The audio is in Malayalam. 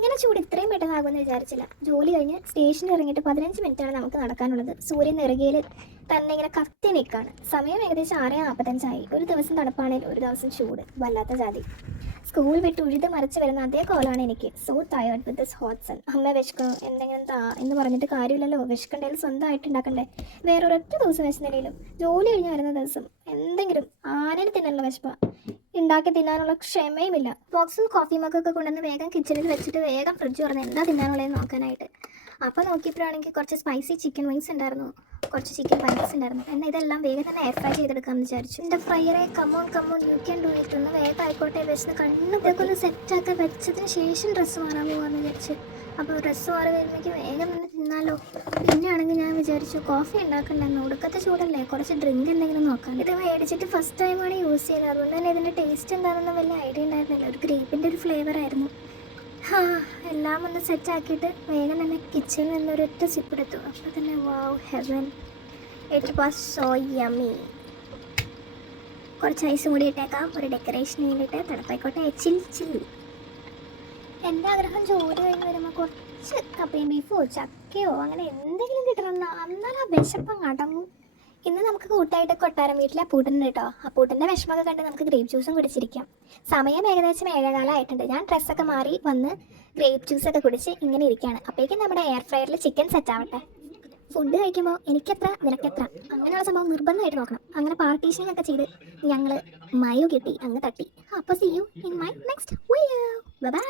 ഇങ്ങനെ ചൂട് ഇത്രയും പെട്ടെന്നാകുമെന്ന് വിചാരിച്ചില്ല. ജോലി കഴിഞ്ഞ് സ്റ്റേഷനിൽ ഇറങ്ങിയിട്ട് 15 മിനിറ്റാണ് നമുക്ക് നടക്കാനുള്ളത്. സൂര്യൻ നെറുകയിൽ തന്നെ ഇങ്ങനെ കത്തി നിൽക്കുകയാണ്. സമയം ഏകദേശം 6:45 ഒരു ദിവസം തണുപ്പാണെങ്കിൽ ഒരു ദിവസം ചൂട്, വല്ലാത്ത ജാതി. സ്കൂൾ വിട്ട് ഉഴുത് മറിച്ച് വരുന്ന അതേ കോലാണ് എനിക്ക്. So tired with this hot sun. അമ്മ വിശക്കണം, എന്തെങ്കിലും താ എന്ന് പറഞ്ഞിട്ട് കാര്യമില്ലല്ലോ. വിശക്കണ്ടേലും സ്വന്തമായിട്ട് ഉണ്ടാക്കണ്ടേ. വേറൊരൊറ്റ ദിവസം വിശന്നില്ലെങ്കിലും ജോലി കഴിഞ്ഞ് വരുന്ന ദിവസം എന്തെങ്കിലും ആനേനെ തിന്നാനുള്ള വിശപ്പ. ഉണ്ടാക്കി തിന്നാനുള്ള ക്ഷമയുമില്ല. ബോക്സും കോഫി മക്കൊക്കെ കൊണ്ടുവന്ന് വേഗം കിച്ചണിൽ വെച്ചിട്ട് വേഗം ഫ്രിഡ്ജ് തുറന്ന് എന്താ തിന്നാനുള്ളതെന്ന് നോക്കാനായിട്ട്. അപ്പോൾ നോക്കിയപ്പോഴാണെങ്കിൽ കുറച്ച് സ്പൈസി ചിക്കൻ വിങ്സ് ഉണ്ടായിരുന്നു, കുറച്ച് ചിക്കൻ പൈനസ് ഉണ്ടായിരുന്നു. എന്നാൽ ഇതെല്ലാം വേഗം തന്നെ എയർ ഫ്രൈ ചെയ്തെടുക്കാമെന്ന് വിചാരിച്ചു. എൻ്റെ ഫ്രൈയറെ come on you can do it. ഒന്ന് വേഗം ആയിക്കോട്ടെ വെച്ച് കണ്ണൊക്കെ ഒന്ന് സെറ്റാക്കി വെച്ചതിന് ശേഷം ഡ്രസ്സ് മാറാൻ പോകാമെന്ന് വിചാരിച്ചു. അപ്പോൾ ഡ്രസ്സ് മാറി വരുമ്പോഴേക്ക് വേഗം തന്നെ തിന്നാലോ. പിന്നെ ആണെങ്കിൽ ഞാൻ വിചാരിച്ചു കോഫി ഉണ്ടാക്കണ്ടെന്ന്, ഒടുക്കത്തെ ചൂടല്ലേ, കുറച്ച് ഡ്രിങ്ക് എന്തെങ്കിലും നോക്കാം. ഇത് മേടിച്ചിട്ട് ഫസ്റ്റ് ടൈമാണ് യൂസ് ചെയ്യുന്നത്, അതുകൊണ്ട് തന്നെ ഇതിൻ്റെ ടേസ്റ്റ് എന്താണെന്ന് വലിയ ഐഡിയ ഉണ്ടായിരുന്നില്ല. ഒരു ഗ്രേപ്പിൻ്റെ ഒരു ഫ്ലേവർ ആയിരുന്നു. എല്ലാം ഒന്ന് സെറ്റാക്കിയിട്ട് വേഗം തന്നെ കിച്ചണിൽ നിന്നൊരൊറ്റ സിപ്പെടുത്തു. അപ്പോൾ തന്നെ wow heaven, it was so yummy. കുറച്ച് ഐസും കൂടി ഇട്ടേക്കാം, ഒരു ഡെക്കറേഷന് വേണ്ടിയിട്ട്. തണുപ്പായിക്കോട്ടെ, ചിൽ. എൻ്റെ ആഗ്രഹം ജോലി കഴിഞ്ഞ് വരുമ്പോൾ കുറച്ച് കപ്പയും ബീഫോ ചക്കയോ അങ്ങനെ എന്തെങ്കിലും കിട്ടണം, എന്നാൽ ആ വിശപ്പം അടങ്ങും. ഇന്ന് നമുക്ക് കൂട്ടായിട്ട് കൊട്ടാരം വീട്ടിലെ അപ്പൂട്ടുണ്ട് കേട്ടോ. അപ്പൂട്ടൻ്റെ വിഷമമൊക്കെ കണ്ട് നമുക്ക് ഗ്രേപ്പ് ജ്യൂസും കുടിച്ചിരിക്കാം. സമയം ഏകദേശം 7:15 ആയിട്ടുണ്ട്. ഞാൻ ഡ്രസ്സൊക്കെ മാറി വന്ന് ഗ്രേപ്പ് ജ്യൂസൊക്കെ കുടിച്ച് ഇങ്ങനെ ഇരിക്കുകയാണ്. അപ്പോഴേക്കും നമ്മുടെ എയർ ഫ്രയറിൽ ചിക്കൻ സെറ്റ് ആവട്ടെ. ഫുഡ് കഴിക്കുമ്പോൾ എനിക്കെത്ര നിനക്കെത്ര അങ്ങനെയുള്ള സംഭവം നിർബന്ധമായിട്ട് നോക്കണം. അങ്ങനെ പാർട്ടീഷനിങ് ഒക്കെ ചെയ്ത് ഞങ്ങൾ മയോ കിട്ടി അങ്ങ് തട്ടി. അപ്പോൾ see you in my next video. By.